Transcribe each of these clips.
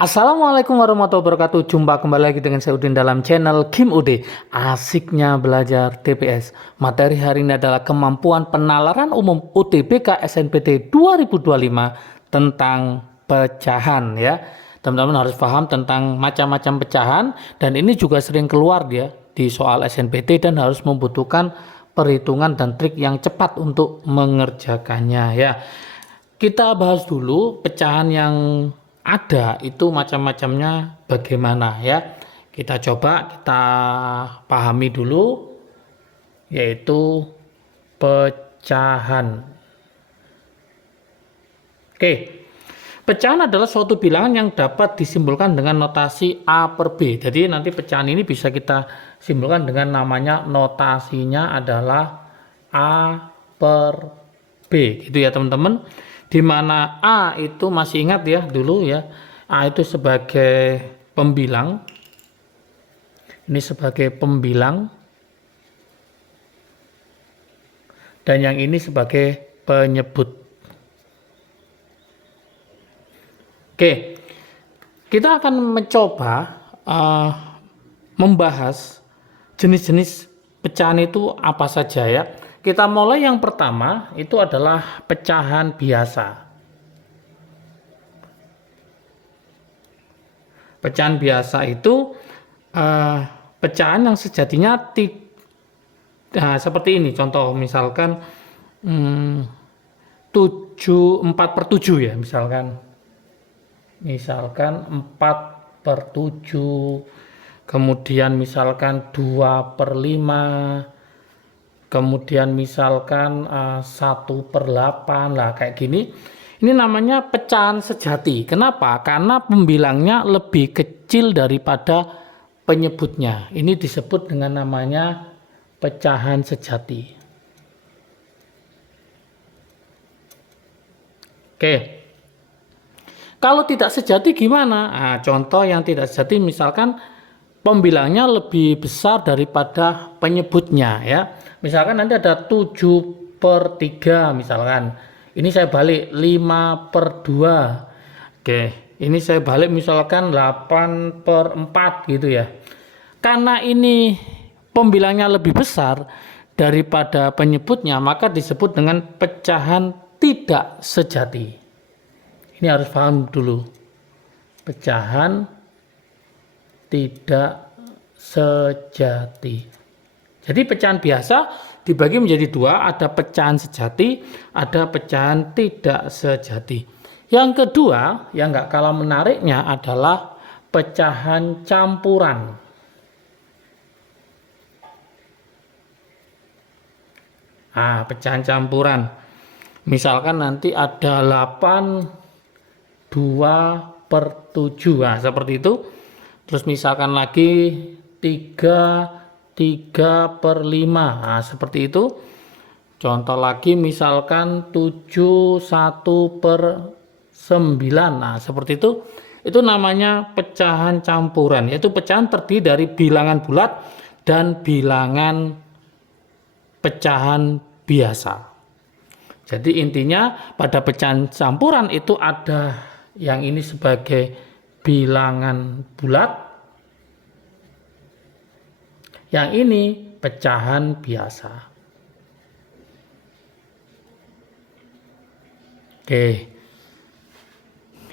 Assalamualaikum warahmatullahi wabarakatuh. Jumpa kembali lagi dengan saya Udin dalam channel Kim Ude. Asiknya belajar TPS. Materi hari ini adalah kemampuan penalaran umum UTBK SNPT 2025 tentang pecahan ya. Teman-teman harus paham tentang macam-macam pecahan dan ini juga sering keluar ya di soal SNPT dan harus membutuhkan perhitungan dan trik yang cepat untuk mengerjakannya ya. Kita bahas dulu pecahan yang ada itu macam-macamnya bagaimana ya. Kita pahami dulu yaitu pecahan. Oke. Pecahan adalah suatu bilangan yang dapat disimbolkan dengan notasi A per B. Jadi nanti pecahan ini bisa kita simbolkan dengan namanya notasinya adalah A per B gitu ya teman-teman. Di mana A itu masih ingat ya dulu ya, A itu sebagai pembilang, ini sebagai pembilang, dan yang ini sebagai penyebut. Oke, kita akan mencoba membahas jenis-jenis pecahan itu apa saja ya. Kita mulai yang pertama itu adalah pecahan biasa. Pecahan biasa itu pecahan yang sejatinya seperti ini. Contoh misalkan 4 per 7 ya misalkan 4 per 7, kemudian misalkan 2 per 5, kemudian misalkan 1 per 8 lah kayak gini. Ini namanya pecahan sejati. Kenapa? Karena pembilangnya lebih kecil daripada penyebutnya. Ini disebut dengan namanya pecahan sejati. Oke. Kalau tidak sejati gimana? Nah, contoh yang tidak sejati misalkan pembilangnya lebih besar daripada penyebutnya ya. Misalkan nanti ada 7 per 3 misalkan. Ini saya balik 5 per 2. Oke, ini saya balik misalkan 8 per 4 gitu ya. Karena ini pembilangnya lebih besar daripada penyebutnya, maka disebut dengan pecahan tidak sejati. Ini harus paham dulu. Pecahan tidak sejati. Jadi pecahan biasa dibagi menjadi dua, ada pecahan sejati, ada pecahan tidak sejati. Yang kedua, yang nggak kalah menariknya adalah pecahan campuran. Nah, pecahan campuran. Misalkan nanti ada 8 2 per 7. Nah, seperti itu. Terus misalkan lagi 3 per 5. Nah, seperti itu. Contoh lagi misalkan 7 1 per 9. Nah, seperti itu. Itu namanya pecahan campuran. Yaitu pecahan terdiri dari bilangan bulat dan bilangan pecahan biasa. Jadi intinya pada pecahan campuran itu ada yang ini sebagai bilangan bulat, yang ini pecahan biasa. Oke,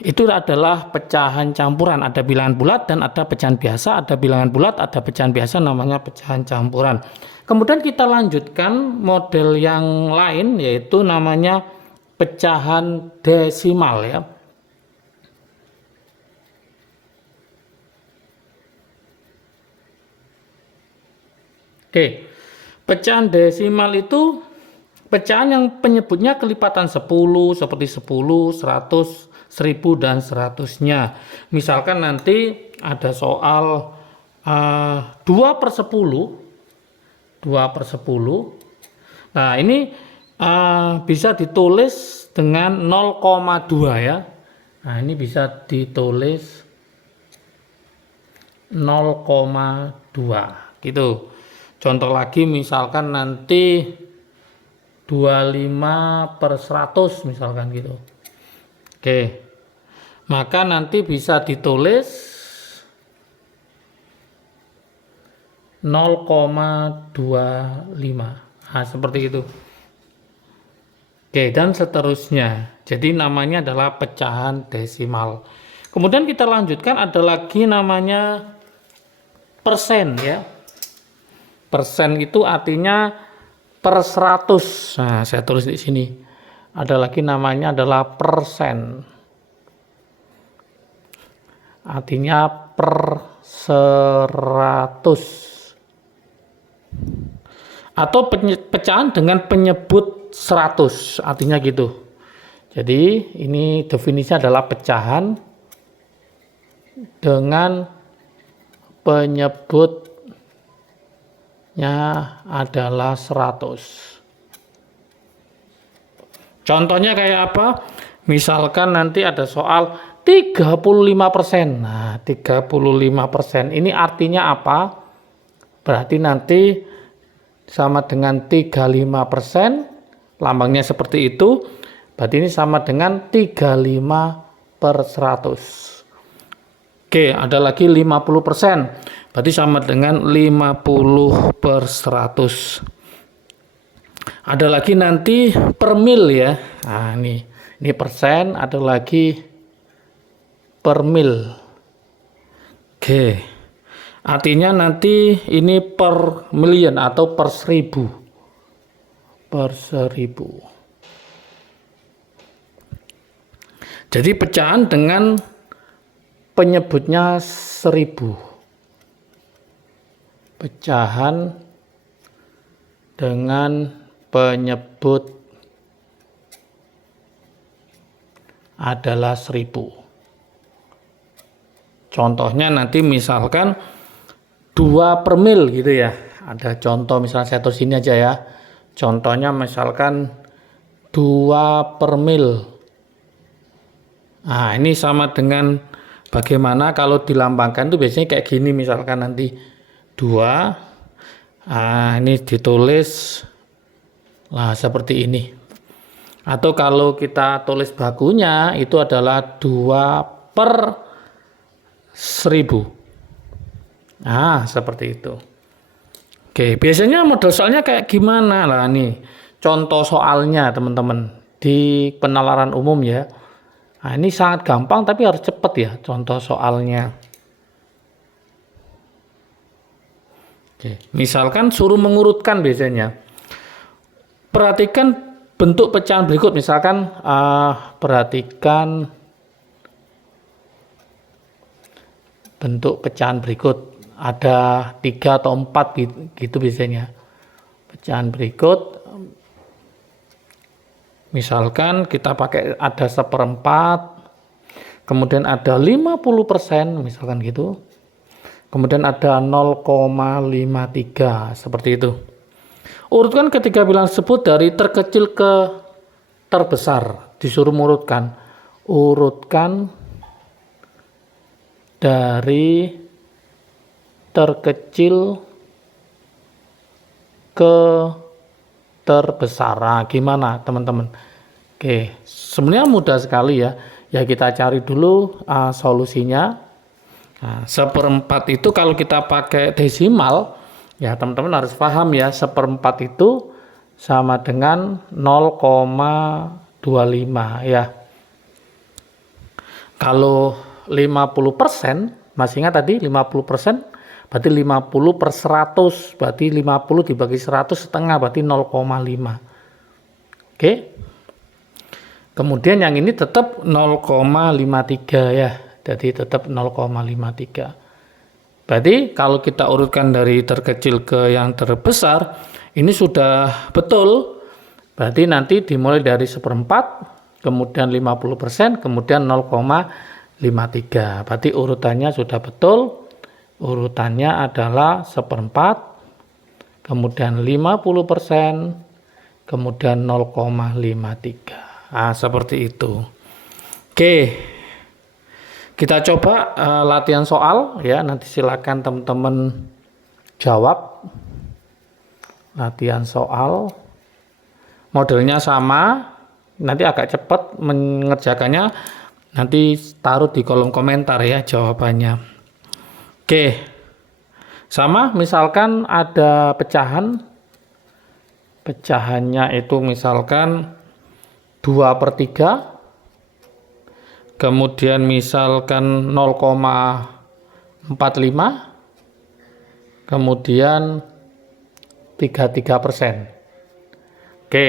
itu adalah pecahan campuran. Ada bilangan bulat dan ada pecahan biasa. Ada bilangan bulat, ada pecahan biasa, namanya pecahan campuran. Kemudian kita lanjutkan model yang lain, yaitu namanya pecahan desimal ya. Oke, pecahan desimal itu pecahan yang penyebutnya kelipatan 10, seperti 10, 100, 1000, dan 100-nya. Misalkan nanti ada soal 2 per 10, 2 per 10. Nah, ini bisa ditulis dengan 0,2 ya. Nah, ini bisa ditulis 0,2 gitu. Contoh lagi misalkan nanti 25 per 100 misalkan gitu. Oke. maka nanti bisa ditulis 0,25. Nah, seperti itu. Oke, dan seterusnya. Jadi namanya adalah pecahan desimal. Kemudian kita lanjutkan, ada lagi namanya persen ya. Persen itu artinya per 100. Nah, saya tulis di sini. Ada lagi namanya adalah persen. Artinya per 100. Atau pecahan dengan penyebut 100, artinya gitu. Jadi ini definisinya adalah pecahan dengan penyebutnya adalah 100. Contohnya kayak apa? Misalkan nanti ada soal 35%. Nah, 35% ini artinya apa? Berarti nanti sama dengan 35%, lambangnya seperti itu, berarti ini sama dengan 35/100. Oke, ada lagi 50%, berarti sama dengan 50/100. Ada lagi nanti per mil ya. Nah, ini persen, ada lagi per mil. Oke. Artinya nanti ini per million atau per 1000. Per 1000. Jadi pecahan dengan penyebutnya 1000. Pecahan dengan penyebut adalah 1000. Contohnya nanti misalkan 2 per mil gitu ya. Ada contoh misalnya saya tulis ini aja ya. Contohnya misalkan 2 per mil. Nah, ini sama dengan bagaimana kalau dilambangkan itu biasanya kayak gini, misalkan nanti 2. Nah, ini ditulis lah seperti ini. Atau kalau kita tulis bakunya itu adalah 2 per 1000. Nah, seperti itu. Oke, biasanya model soalnya kayak gimana lah nih? Contoh soalnya teman-teman di penalaran umum ya. Nah, ini sangat gampang tapi harus cepat ya contoh soalnya. Oke, misalkan suruh mengurutkan biasanya. Perhatikan bentuk pecahan berikut, misalkan perhatikan bentuk pecahan berikut. Ada 3 atau 4 gitu biasanya. Pecahan berikut, misalkan kita pakai ada 1/4, kemudian ada 50%, misalkan gitu. Kemudian ada 0,53, seperti itu. Urutkan ketiga bilangan tersebut dari terkecil ke terbesar. Disuruh mengurutkan. Urutkan dari terkecil ke terbesar. Nah, gimana teman-teman? Oke, sebenarnya mudah sekali ya. Ya kita cari dulu solusinya. Nah, 1/4 itu kalau kita pakai desimal, ya teman-teman harus paham ya, 1/4 itu sama dengan 0,25 ya. Kalau 50%, masih ingat tadi 50%, berarti 50/100, berarti 50 dibagi 100 setengah, berarti 0,5. Oke. Kemudian yang ini tetap 0,53 ya. Jadi tetap 0,53. Berarti kalau kita urutkan dari terkecil ke yang terbesar, ini sudah betul. Berarti nanti dimulai dari 1/4, kemudian 50%, kemudian 0,53. Berarti urutannya sudah betul. Urutannya adalah 1/4, kemudian 50%, kemudian 0,53. Nah, seperti itu. Oke, kita coba latihan soal ya. Nanti silakan teman-teman jawab. Latihan soal, modelnya sama. Nanti agak cepat mengerjakannya. Nanti taruh di kolom komentar ya jawabannya. Oke. Sama misalkan ada pecahan. Pecahannya itu misalkan 2/3. Kemudian misalkan 0,45. Kemudian 33%. Oke.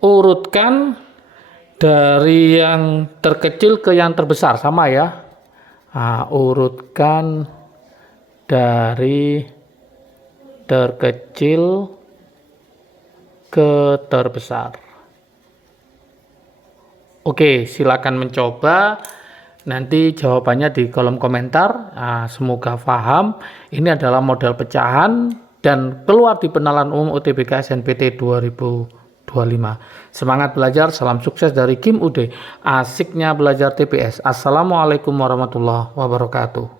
Urutkan dari yang terkecil ke yang terbesar, sama ya. Nah, urutkan dari terkecil ke terbesar. Oke, silakan mencoba. Nanti jawabannya di kolom komentar. Nah, semoga paham. Ini adalah model pecahan dan keluar di Penalaran Umum UTBK SNPT 2025. Semangat belajar, salam sukses dari Kim Ude. Asiknya belajar TPS. Assalamualaikum warahmatullahi wabarakatuh.